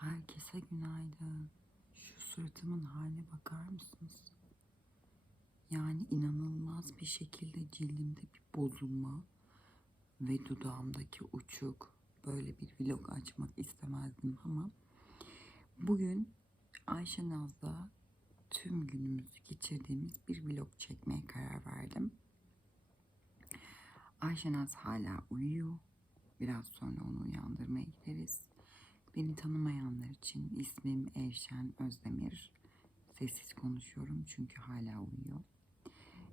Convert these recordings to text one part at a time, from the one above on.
Herkese günaydın. Şu suratımın haline bakar mısınız? Yani inanılmaz bir şekilde cildimde bir bozulma ve dudağımdaki uçuk. Böyle bir vlog açmak istemezdim ama bugün Ayşe Naz'la tüm günümüzü geçirdiğimiz bir vlog çekmeye karar verdim. Ayşe Naz hala uyuyor. Biraz sonra onu uyandırmaya gideriz. Beni tanımayanlar için ismim Evşen Özdemir. Sessiz konuşuyorum çünkü hala uyuyor.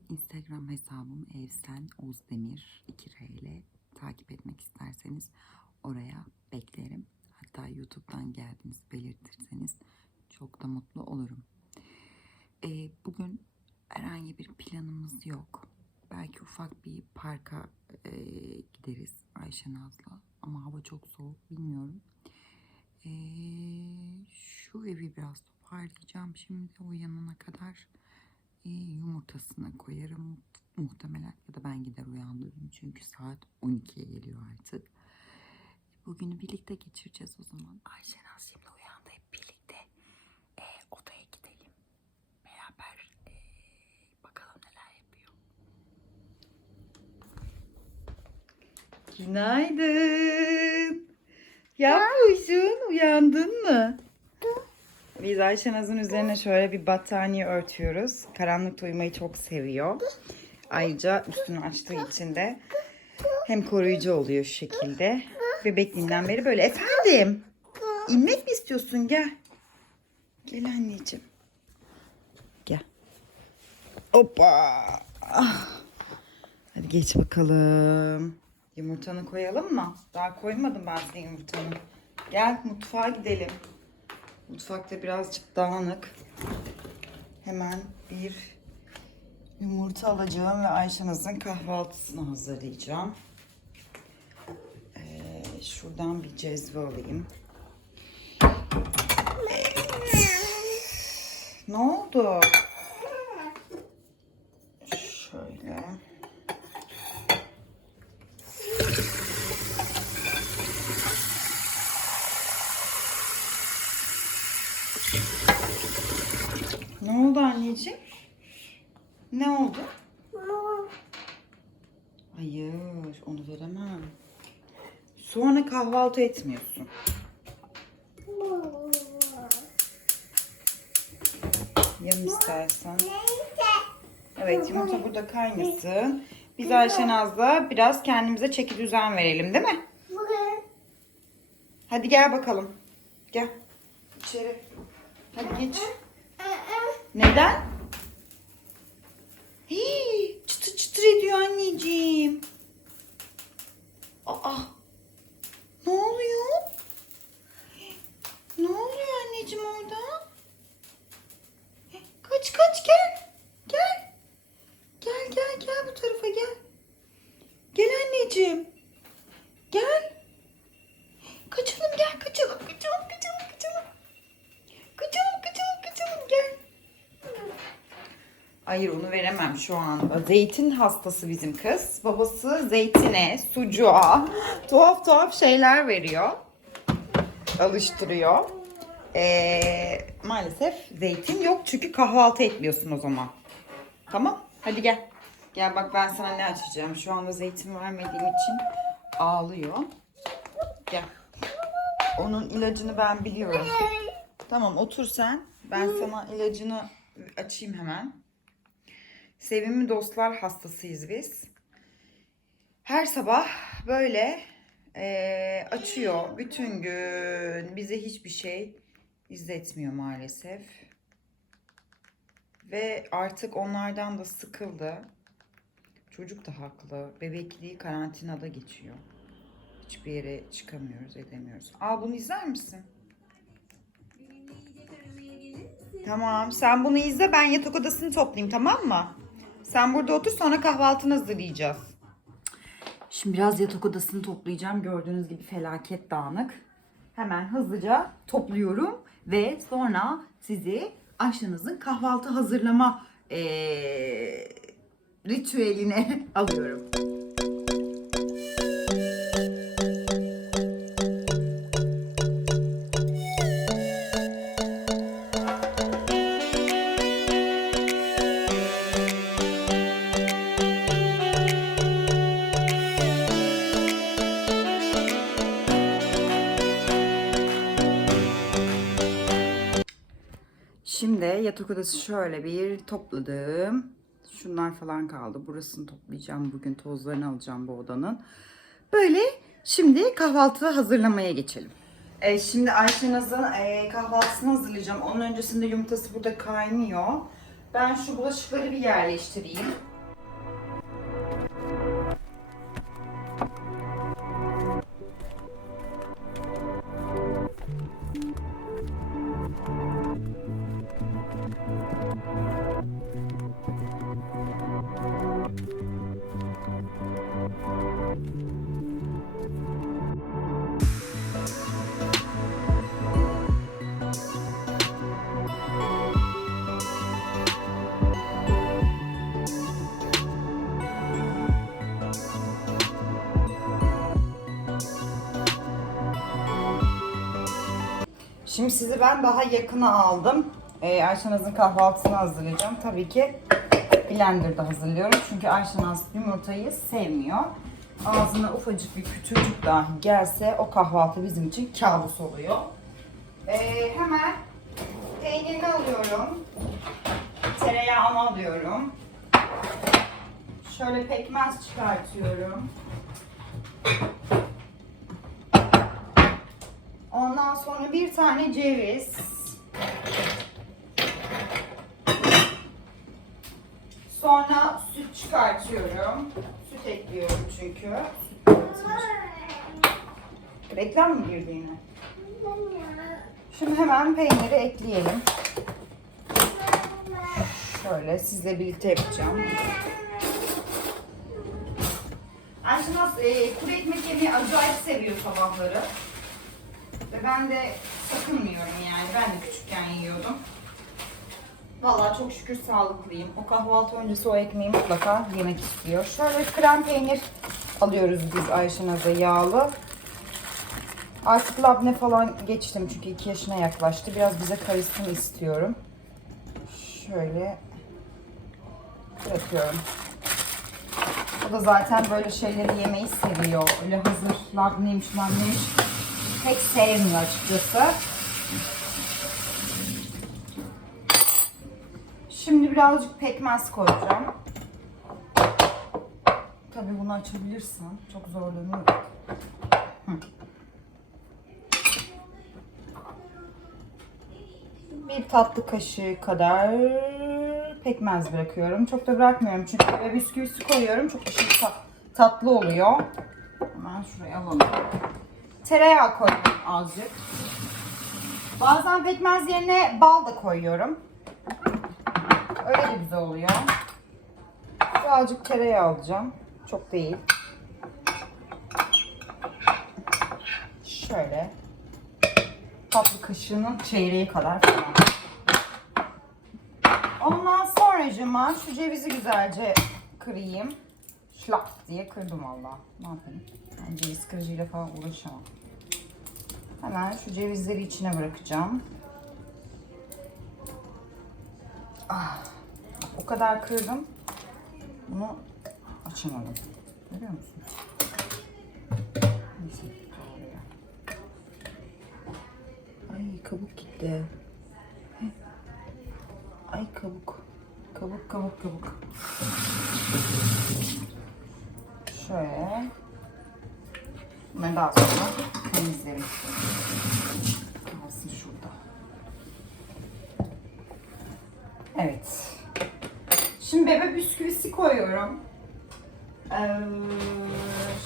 Instagram hesabım Evsen Ozdemir 2 R ile takip etmek isterseniz oraya beklerim. Hatta YouTube'dan geldiniz belirtirseniz çok da mutlu olurum. Ee, bugün herhangi bir planımız yok. Belki ufak bir parka e, gideriz Ayşe Naz'la. Ama hava çok soğuk bilmiyorum. Ee, şu evi biraz toparlayacağım şimdi uyanana kadar. Ee, yumurtasına koyarım muhtemelen ya da ben gider uyandırırım çünkü saat 12'ye geliyor artık. Bugünü birlikte geçireceğiz o zaman. Ayşe Naz şimdi uyandı hep birlikte e, odaya gidelim. Beraber e, bakalım neler yapıyor. Günaydın. Yavrucuğun uyandın mı? Biz Ayşe Naz'ın üzerine şöyle bir battaniye örtüyoruz. Karanlıkta uyumayı çok seviyor. Ayrıca üstünü açtığı için de hem koruyucu oluyor şu şekilde. Bebekliğinden beri böyle. Efendim? İnmek mi istiyorsun? Gel. Gel anneciğim. Gel. Hoppa. Ah. Hadi geç bakalım. Yumurtanı koyalım mı? Daha koymadım ben senin yumurtanı. Gel mutfağa gidelim. Mutfakta birazcık dağınık. Hemen bir yumurta alacağım ve Ayşenaz'ın kahvaltısını hazırlayacağım. Ee, şuradan bir cezve alayım. Ne oldu? Şöyle. Ne oldu anneciğim? Ne oldu? Hayır, onu veremem. Sonra kahvaltı etmiyorsun. Yem istersen. Evet, yumurta burada kaynasın. Biz Ayşe Naz'la biraz kendimize çeki düzen verelim değil mi? Hadi gel bakalım. Gel. İçeri. Hadi geç. Neden? Hii, çıtır çıtır ediyor anneciğim. Aa. Ne oluyor? Ne oluyor anneciğim orada? Kaç kaç gel. Gel. Gel gel gel bu tarafa gel. Gel anneciğim. Gel. Kaçalım gel kaçalım kaçalım kaçalım kaçalım. Kaçalım kaçalım kaçalım gel. Hayır onu veremem şu anda. Zeytin hastası bizim kız. Babası zeytine, sucuğa tuhaf tuhaf şeyler veriyor. Alıştırıyor. Ee, maalesef zeytin yok çünkü kahvaltı etmiyorsun o zaman. Tamam hadi gel. Gel bak ben sana ne açacağım. Şu anda zeytin vermediğim için ağlıyor. Gel. Onun ilacını ben biliyorum. Tamam otur sen. Ben sana ilacını açayım hemen. Sevimli dostlar hastasıyız biz. Her sabah böyle eee, açıyor bütün gün. Bize hiçbir şey izletmiyor maalesef. Ve artık onlardan da sıkıldı. Çocuk da haklı. Bebekliği karantinada geçiyor. Hiçbir yere çıkamıyoruz, edemiyoruz. Aa bunu izler misin? Tamam. Sen bunu izle. Ben yatak odasını toplayayım tamam mı? Sen burada otur sonra kahvaltını hazırlayacağız. Şimdi biraz yatak odasını toplayacağım. Gördüğünüz gibi felaket dağınık. Hemen hızlıca topluyorum ve sonra sizi aşınızın kahvaltı hazırlama eee, ritüeline alıyorum. Şimdi yatak odası şöyle bir topladım. Şunlar falan kaldı. Burasını toplayacağım. Bugün tozlarını alacağım bu odanın. Böyle şimdi kahvaltı hazırlamaya geçelim. E, şimdi Ayşenaz'ın e, kahvaltısını hazırlayacağım. Onun öncesinde yumurtası burada kaynıyor. Ben şu bulaşıkları bir yerleştireyim. Şimdi sizi ben daha yakına aldım. Ee, Ayşenaz'ın kahvaltısını hazırlayacağım. Tabii ki blenderda hazırlıyorum. Çünkü Ayşenaz yumurtayı sevmiyor. Ağzına ufacık bir kütürcük dahi gelse o kahvaltı bizim için kabus oluyor. Ee, hemen peynirini alıyorum. Tereyağını alıyorum. Şöyle pekmez çıkartıyorum. Ondan sonra bir tane ceviz. Sonra süt çıkartıyorum. Süt ekliyorum çünkü. Reklam mı girdi yine? Şimdi hemen peyniri ekleyelim. Şöyle sizle birlikte yapacağım. Ayşenaz e, kuru ekmek yemeyi acayip seviyor sabahları. Ve ben de sakınmıyorum yani. Ben de küçükken yiyordum. Vallahi çok şükür sağlıklıyım. O kahvaltı öncesi o ekmeği mutlaka yemek istiyor. Şöyle krem peynir alıyoruz biz Ayşenaz'a yağlı. Artık labne falan geçtim çünkü 2 yaşına yaklaştı. Biraz bize karışsın istiyorum. Şöyle bırakıyorum. O da zaten böyle şeyleri yemeyi seviyor. Öyle hazır labneymiş labneymiş pek sevmiyor açıkçası. Şimdi birazcık pekmez koyacağım. Tabii bunu açabilirsin. Çok zorlanıyorum. Hı. Bir tatlı kaşığı kadar pekmez bırakıyorum. Çok da bırakmıyorum çünkü bisküvisi koyuyorum. Çok ta- tatlı oluyor. Hemen şuraya alalım. Tereyağı koydum azıcık. Bazen pekmez yerine bal da koyuyorum. Öyle de güzel oluyor. Birazcık tereyağı alacağım. Çok değil. Şöyle. Tatlı kaşığının çeyreği kadar falan. Ondan sonra şu cevizi güzelce kırayım. Şlap diye kırdım valla. Ne yapayım? Ben ceviz kırıcıyla falan uğraşamam. Hemen şu cevizleri içine bırakacağım. Ah, o kadar kırdım. Bunu açamadım. Görüyor musun? Neyse, doğruyor. Ay kabuk gitti. Ay kabuk. Kabuk kabuk kabuk. Şöyle. Bunları daha sonra temizlerim. Kalsın şurada. Evet. Şimdi bebe bisküvisi koyuyorum. Ee,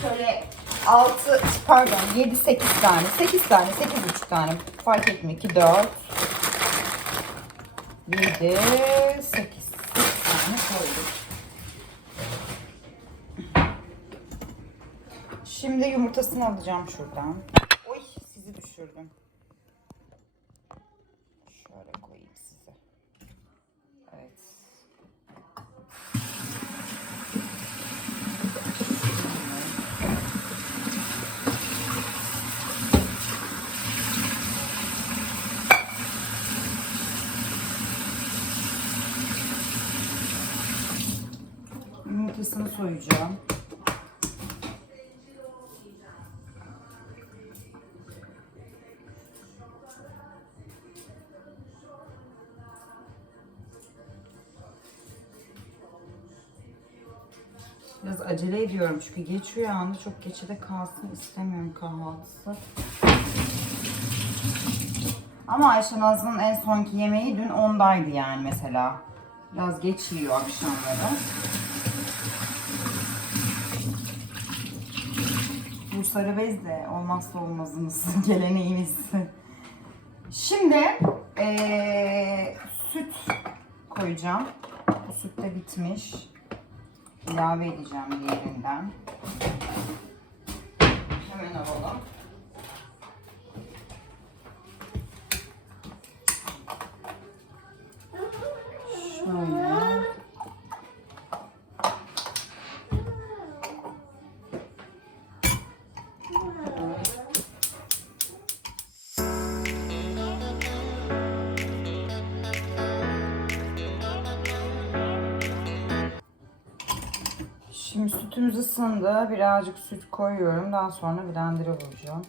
şöyle 6 pardon 7 8 tane 8 tane 8,5 tane fark etmiyor ki 4 7 8 8 tane koyduk. Şimdi yumurtasını alacağım şuradan. Oy sizi düşürdüm. Şöyle koyayım size. Evet. Yumurtasını soyacağım. Acele ediyorum çünkü geç uyandı. Çok geçe de kalsın istemiyorum kahvaltısı. Ama Ayşe Nazlı'nın en sonki yemeği dün ondaydı yani mesela. Biraz geç yiyor akşamları. Bu sarı bez de olmazsa olmazımız, geleneğimiz. Şimdi eee, süt koyacağım. Bu süt de bitmiş. İlave edeceğim diğerinden. Hemen alalım. Isındı. Birazcık süt koyuyorum. Daha sonra blender'a vuracağım.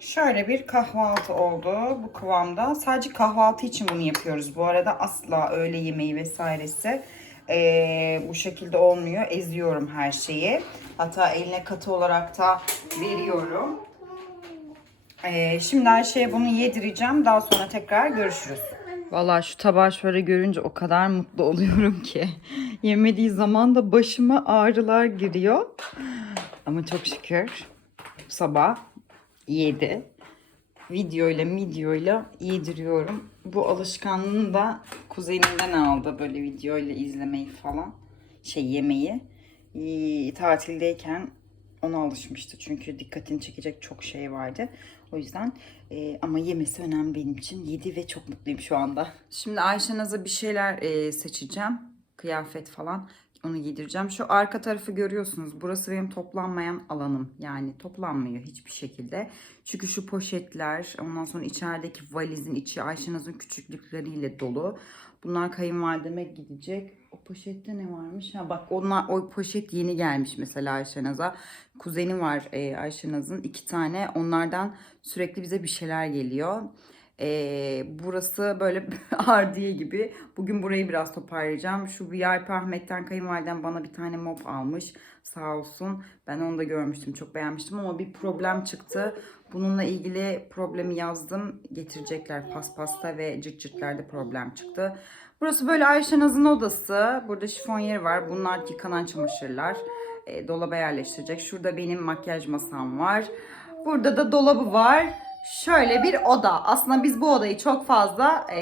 Şöyle bir kahvaltı oldu bu kıvamda. Sadece kahvaltı için bunu yapıyoruz. Bu arada asla öğle yemeği vesairesi eee, bu şekilde olmuyor. Eziyorum her şeyi. Hatta eline katı olarak da veriyorum. Ee, şimdi Ayşe'ye bunu yedireceğim. Daha sonra tekrar görüşürüz. Vallahi şu tabağı şöyle görünce o kadar mutlu oluyorum ki. Yemediği zaman da başıma ağrılar giriyor. Ama çok şükür sabah yedi. Videoyla videoyla yediriyorum. Bu alışkanlığını da kuzeninden aldı böyle videoyla izlemeyi falan. Şey yemeyi. Ee, tatildeyken ona alışmıştı çünkü dikkatini çekecek çok şey vardı. O yüzden e, ama yemesi önemli benim için. Yedi ve çok mutluyum şu anda. Şimdi Ayşe Naz'a bir şeyler e, seçeceğim. Kıyafet falan. Onu giydireceğim. Şu arka tarafı görüyorsunuz. Burası benim toplanmayan alanım. Yani toplanmıyor hiçbir şekilde. Çünkü şu poşetler, ondan sonra içerideki valizin içi Ayşe Naz'ın küçüklükleriyle dolu. Bunlar kayınvalideme gidecek. O poşette ne varmış? Ha bak onlar o poşet yeni gelmiş mesela Ayşe Naz'a. Kuzeni var e, Ayşe Naz'ın iki tane. Onlardan sürekli bize bir şeyler geliyor. E, burası böyle ardiye gibi. Bugün burayı biraz toparlayacağım. Şu VIP Ahmet'ten kayınvalidem bana bir tane mop almış. Sağ olsun. Ben onu da görmüştüm. Çok beğenmiştim ama bir problem çıktı. Bununla ilgili problemi yazdım. Getirecekler paspasta ve cırt cırtlarda problem çıktı. Burası böyle Ayşe Naz'ın odası. Burada şifon yeri var. Bunlar yıkanan çamaşırlar. E, dolaba yerleştirecek. Şurada benim makyaj masam var. Burada da dolabı var. Şöyle bir oda. Aslında biz bu odayı çok fazla e,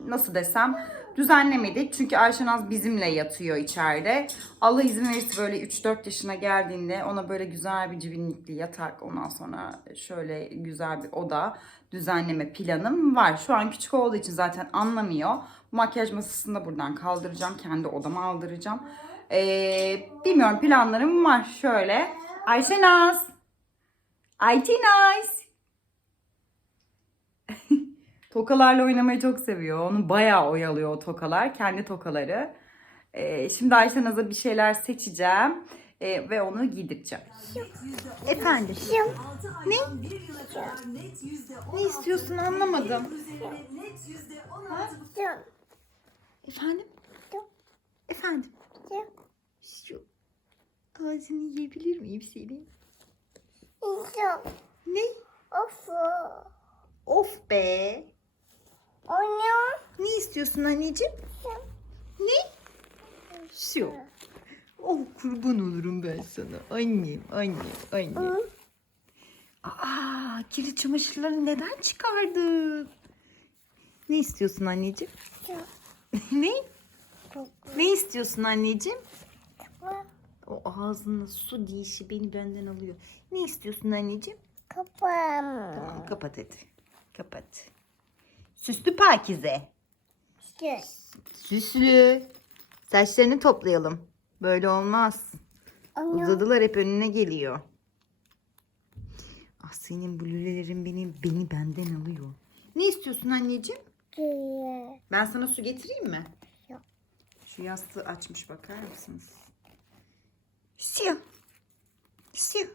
nasıl desem düzenlemedik. Çünkü Ayşenaz bizimle yatıyor içeride. Allah izin verirse böyle 3-4 yaşına geldiğinde ona böyle güzel bir cibinlikli yatak ondan sonra şöyle güzel bir oda düzenleme planım var. Şu an küçük olduğu için zaten anlamıyor. Makyaj masasını da buradan kaldıracağım. Kendi odama aldıracağım. Ee, bilmiyorum planlarım var şöyle. Ayşenaz. Ayşenaz. Tokalarla oynamayı çok seviyor. Onu bayağı oyalıyor o tokalar. Kendi tokaları. Ee, şimdi Ayşe Naz'a bir şeyler seçeceğim. Ee, ve onu giydireceğim. Efendim? Ne? Ne istiyorsun anlamadım. Efendim? Efendim? Şu ağzını yiyebilir miyim senin? Ne? Of be. Ne istiyorsun anneciğim? Ne? Şu. Oh kurban olurum ben sana. Annem, annem, annem. Aa, kirli çamaşırları neden çıkardın? Ne istiyorsun anneciğim? ne? Ne istiyorsun anneciğim? O ağzına su dişi beni benden alıyor. Ne istiyorsun anneciğim? Tamam kapat hadi. Kapat. Süslü Pakize. Süslü. Saçlarını toplayalım. Böyle olmaz. Uzadılar hep önüne geliyor. Ah senin bu lülelerin beni, beni benden alıyor. Ne istiyorsun anneciğim? Ben sana su getireyim mi? Yok. Şu yastığı açmış bakar mısınız? Su. Su.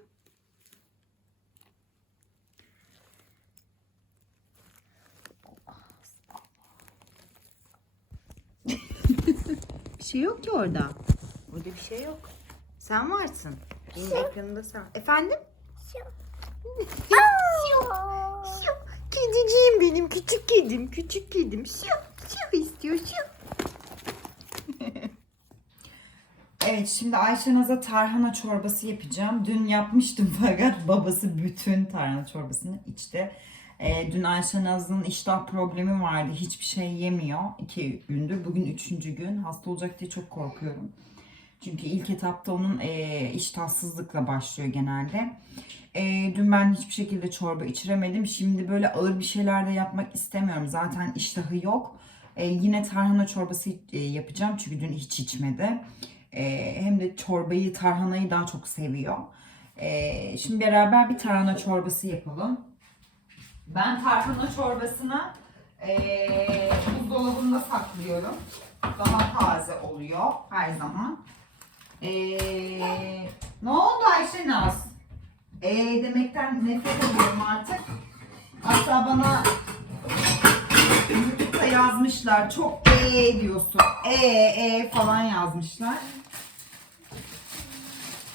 bir şey yok ki orada. Orada bir şey yok. Sen varsın. Benim ekranımda sen. Efendim? Şu. Şu. Şu. Kediciğim benim küçük kedim. Küçük kedim. Şu. Şu istiyor şu. Evet şimdi Ayşe Naz'a tarhana çorbası yapacağım. Dün yapmıştım fakat babası bütün tarhana çorbasını içti. Ee, dün Ayşe Naz'ın iştah problemi vardı. Hiçbir şey yemiyor. iki gündür. Bugün üçüncü gün. Hasta olacak diye çok korkuyorum. Çünkü ilk etapta onun e, iştahsızlıkla başlıyor genelde. E, dün ben hiçbir şekilde çorba içiremedim. Şimdi böyle ağır bir şeyler de yapmak istemiyorum. Zaten iştahı yok. E, yine tarhana çorbası e, yapacağım çünkü dün hiç içmedi. E, hem de çorbayı, tarhanayı daha çok seviyor. E, şimdi beraber bir tarhana çorbası yapalım. Ben tarhana çorbasını e, buzdolabında saklıyorum. Daha taze oluyor her zaman. E, ne oldu Ayşe Naz? E demekten nefret ediyorum artık. Hatta bana YouTube'da yazmışlar. Çok e diyorsun. E e falan yazmışlar.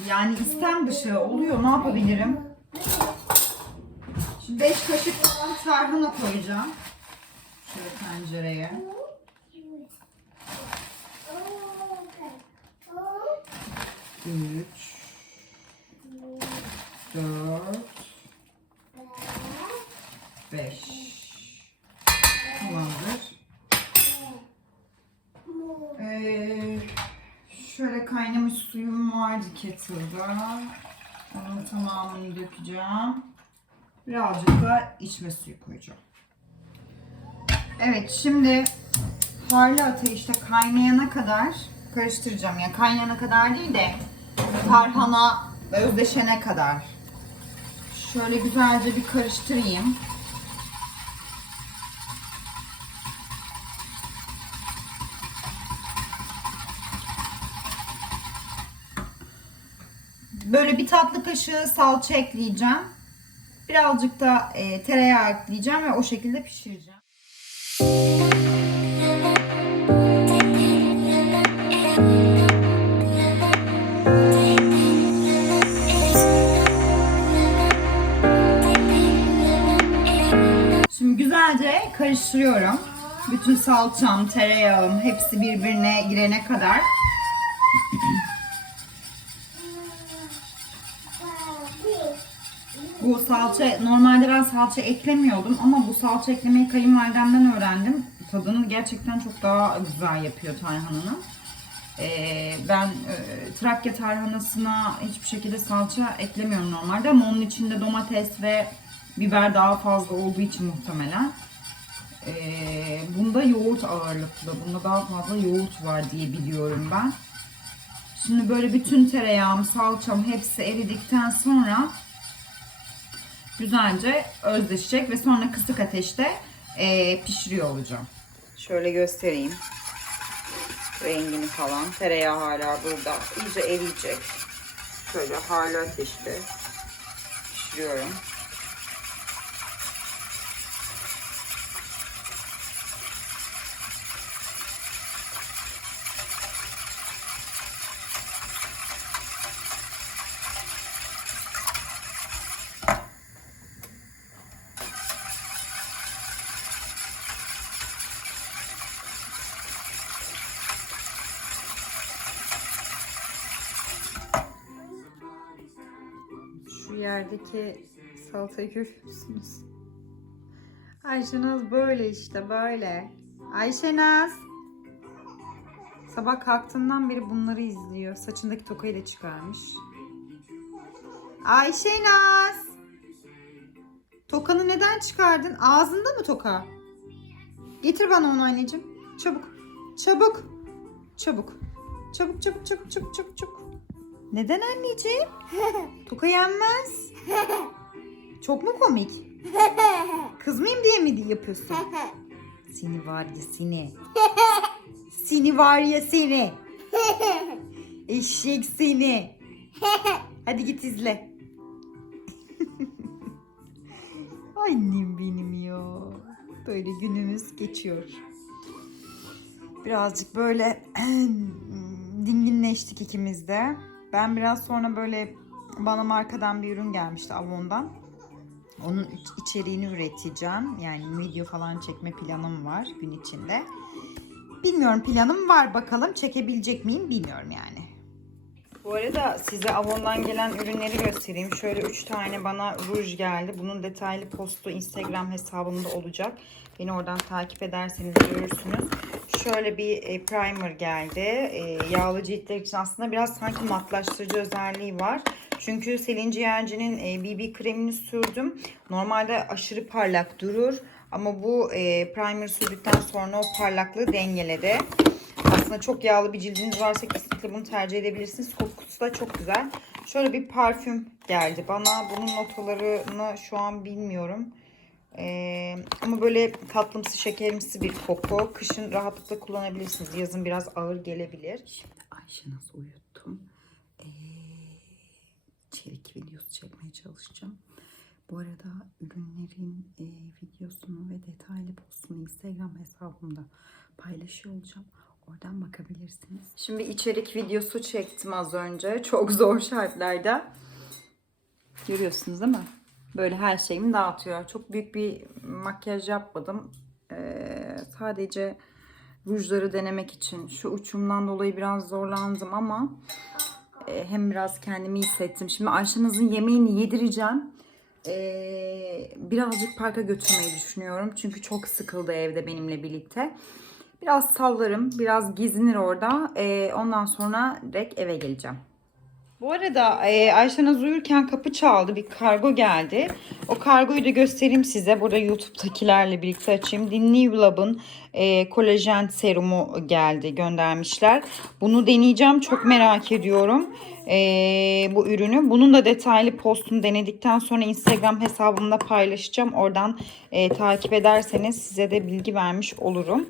Yani istem dışı oluyor. Ne yapabilirim? Şimdi 5 kaşık tarhana koyacağım. Şöyle tencereye. Üç. Dört. Beş. Tamamdır. Ee, şöyle kaynamış suyum vardı kettle'da. Onun tamamını dökeceğim. Birazcık da içme suyu koyacağım. Evet şimdi harlı ateşte kaynayana kadar karıştıracağım. Yani kaynayana kadar değil de tarhana özdeşene kadar. Şöyle güzelce bir karıştırayım. Böyle bir tatlı kaşığı salça ekleyeceğim. Birazcık da e, tereyağı ekleyeceğim ve o şekilde pişireceğim. Karıştırıyorum. Bütün salçam, tereyağım hepsi birbirine girene kadar. Bu salça, normalde ben salça eklemiyordum ama bu salça eklemeyi kayınvalidemden öğrendim. Tadını gerçekten çok daha güzel yapıyor tarhananın. Ee, ben e, Trakya tarhanasına hiçbir şekilde salça eklemiyorum normalde ama onun içinde domates ve biber daha fazla olduğu için muhtemelen. Ee, bunda yoğurt ağırlıklı. Bunda daha fazla yoğurt var diye biliyorum ben. Şimdi böyle bütün tereyağım, salçam hepsi eridikten sonra güzelce özleşecek ve sonra kısık ateşte e, pişiriyor olacağım. Şöyle göstereyim. Rengini falan. Tereyağı hala burada. İyice eriyecek. Şöyle harlı ateşte pişiriyorum. Şu yerdeki salatayı görüyor musunuz? Ayşenaz böyle işte böyle. Ayşenaz. Sabah kalktığından beri bunları izliyor. Saçındaki tokayı da çıkarmış. Ayşenaz. Tokanı neden çıkardın? Ağzında mı toka? Getir bana onu anneciğim. Çabuk. Çabuk. Çabuk. Çabuk çabuk çabuk çabuk çabuk çabuk. Neden anneciğim? Toka yenmez. Çok mu komik? Kızmayayım diye mi yapıyorsun? Seni var ya seni. Seni var ya seni. Eşek seni. Hadi git izle. Annem benim ya. Böyle günümüz geçiyor. Birazcık böyle dinginleştik ikimiz de. Ben biraz sonra böyle bana markadan bir ürün gelmişti Avon'dan. Onun iç- içeriğini üreteceğim. Yani video falan çekme planım var gün içinde. Bilmiyorum planım var bakalım çekebilecek miyim bilmiyorum yani. Bu arada size Avon'dan gelen ürünleri göstereyim. Şöyle 3 tane bana ruj geldi. Bunun detaylı postu Instagram hesabımda olacak. Beni oradan takip ederseniz görürsünüz. Şöyle bir e, primer geldi. E, yağlı ciltler için aslında biraz sanki matlaştırıcı özelliği var. Çünkü Selin Ciğerci'nin e, BB kremini sürdüm. Normalde aşırı parlak durur. Ama bu e, primer sürdükten sonra o parlaklığı dengeledi. Aslında çok yağlı bir cildiniz varsa kesinlikle bunu tercih edebilirsiniz. Kokusu da çok güzel. Şöyle bir parfüm geldi bana. Bunun notalarını şu an bilmiyorum. Ee, ama böyle tatlımsı, şekerimsi bir koku. Kışın rahatlıkla kullanabilirsiniz. Yazın biraz ağır gelebilir. Şimdi Ayşe nasıl uyuttum. Ee, çelik videosu çekmeye çalışacağım. Bu arada ürünlerin e, videosunu ve detaylı postunu Instagram hesabımda paylaşıyor olacağım. Oradan bakabilirsiniz. Şimdi içerik videosu çektim az önce. Çok zor şartlarda. Görüyorsunuz değil mi? Böyle her şeyimi dağıtıyor. Çok büyük bir makyaj yapmadım. Ee, sadece rujları denemek için. Şu uçumdan dolayı biraz zorlandım ama e, hem biraz kendimi hissettim. Şimdi Ayşenaz'ın yemeğini yedireceğim. Ee, birazcık parka götürmeyi düşünüyorum. Çünkü çok sıkıldı evde benimle birlikte. Biraz sallarım, biraz gezinir orada. Ee, ondan sonra direkt eve geleceğim. Bu arada e, Ayşenaz uyurken kapı çaldı. Bir kargo geldi. O kargoyu da göstereyim size. Burada YouTube'dakilerle birlikte açayım. The New Lab'ın e, kolajen serumu geldi. Göndermişler. Bunu deneyeceğim. Çok merak ediyorum. E, bu ürünü. Bunun da detaylı postunu denedikten sonra Instagram hesabımda paylaşacağım. Oradan e, takip ederseniz size de bilgi vermiş olurum.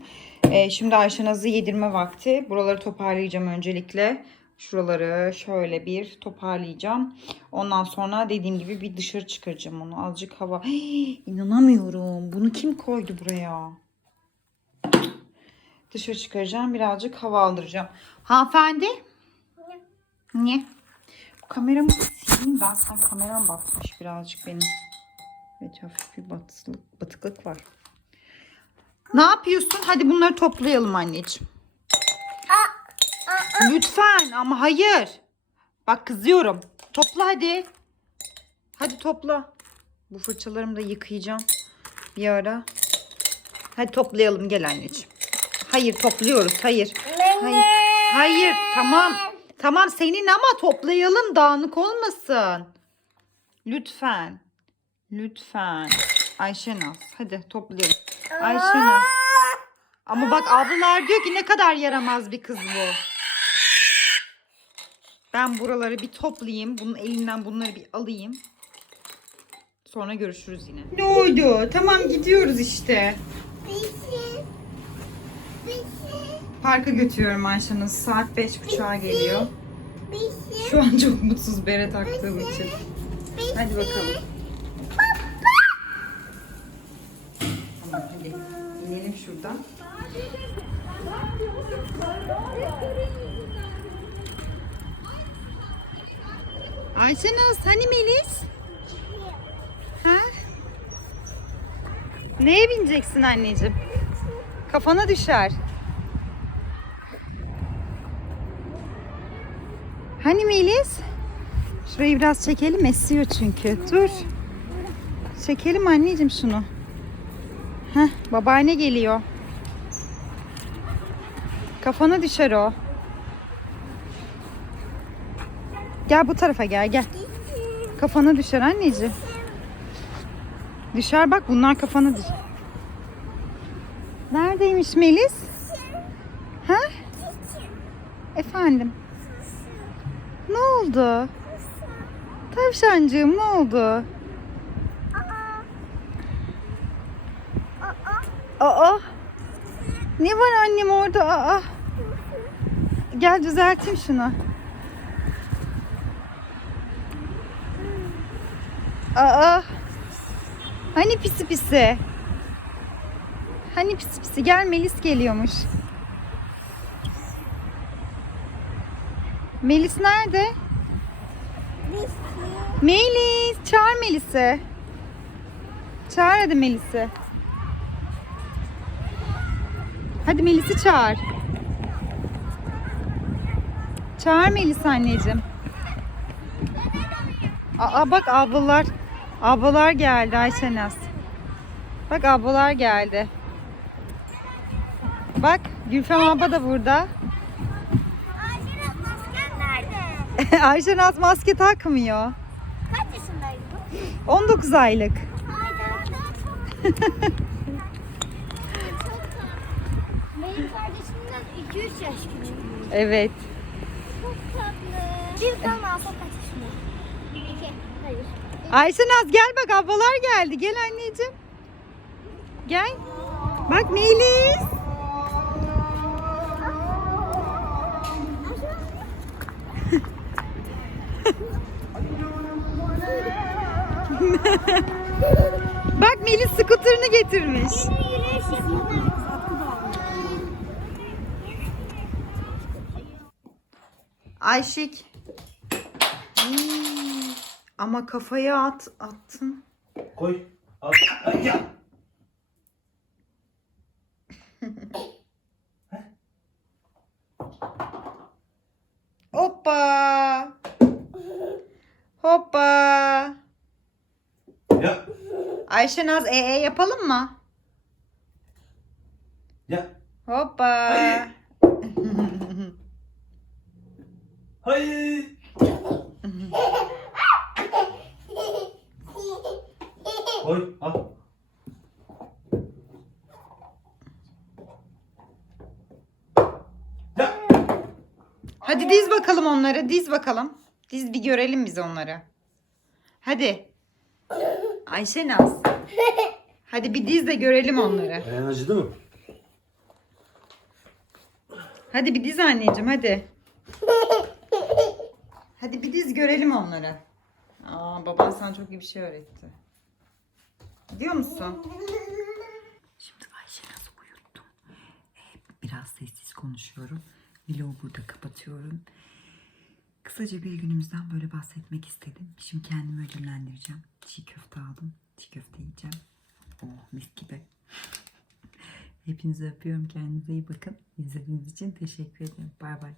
E, şimdi Ayşenaz'ı yedirme vakti. Buraları toparlayacağım öncelikle. Şuraları şöyle bir toparlayacağım. Ondan sonra dediğim gibi bir dışarı çıkaracağım onu. Azıcık hava. Hii, inanamıyorum. Bunu kim koydu buraya? Dışarı çıkaracağım. Birazcık hava aldıracağım. Hanımefendi? Ne? Bu kameramı sileyim ben. Sen kameram batmış birazcık benim. Evet hafif bir batılık, batıklık var. Ne yapıyorsun? Hadi bunları toplayalım anneciğim. Lütfen ama hayır. Bak kızıyorum. Topla hadi. Hadi topla. Bu fırçalarımı da yıkayacağım bir ara. Hadi toplayalım gel anneciğim. Hayır topluyoruz. Hayır. Hayır. Hayır. Tamam. Tamam senin ama toplayalım dağınık olmasın. Lütfen. Lütfen. Ayşenaz. Hadi toplayalım. Ayşenaz. Ama bak ablalar diyor ki ne kadar yaramaz bir kız bu. Ben buraları bir toplayayım. Bunun elinden bunları bir alayım. Sonra görüşürüz yine. Ne oldu? Tamam gidiyoruz işte. Parka götürüyorum Ayşe'nin. Saat beş buçuğa geliyor. Şu an çok mutsuz bere taktığım için. Hadi bakalım. Hadi. İnelim şuradan. Ayşenaz hani Melis? Ha? Neye bineceksin anneciğim? Kafana düşer. Hani Melis? Şurayı biraz çekelim esiyor çünkü. Dur. Çekelim anneciğim şunu. Heh, babaanne geliyor. Kafana düşer o. Gel bu tarafa gel gel. Kafana düşer anneciğim. Düşer bak bunlar kafana düşer. Neredeymiş Melis? Ha? Efendim? Ne oldu? Tavşancığım ne oldu? Aa. Ne var annem orada? Aa. Gel düzelteyim şunu. Aa. Hani pisi pisi? Hani pisi pisi? Gel Melis geliyormuş. Melis nerede? Melis. Melis. Çağır Melis'i. Çağır hadi Melis'i. Hadi Melis'i çağır. Çağır Melis anneciğim. Aa bak ablalar Ablalar geldi Ayşenaz. Bak ablalar geldi. Bak Gülfem abla da burada. Ayşenaz masken nerede? Ayşenaz maske takmıyor. Kaç yaşındaydı bu? 19 aylık. Benim kardeşimden 2-3 yaş küçük. Evet. Çok tatlı. Bir yaşında? 2. Hayır. Ayşenaz gel bak ablalar geldi. Gel anneciğim. Gel. Bak Melis. Bak Melis skuterını getirmiş. Ayşik. Ama kafaya at attın. Koy. Al. Ay ya. Hoppa. Hoppa. Ya. Ayşenaz ee yapalım mı? Ya. Hoppa. Hayır. Hayır. Koy. Al. Ya. Hadi diz bakalım onları. Diz bakalım. Diz bir görelim biz onları. Hadi. Ayşenaz. Hadi bir diz de görelim onları. Ayağın acıdı mı? Hadi bir diz anneciğim hadi. Hadi bir diz görelim onları. Aa, baban sana çok iyi bir şey öğretti. Diyor musun? Şimdi Ayşenaz'ı uyuttum. Ee, biraz sessiz konuşuyorum. Vlogu burada kapatıyorum. Kısaca bir günümüzden böyle bahsetmek istedim. Şimdi kendimi ödüllendireceğim. Çiğ köfte aldım. Çiğ köfte yiyeceğim. Oh mis gibi. Hepinizi öpüyorum. Kendinize iyi bakın. İzlediğiniz için teşekkür ederim. Bay bay.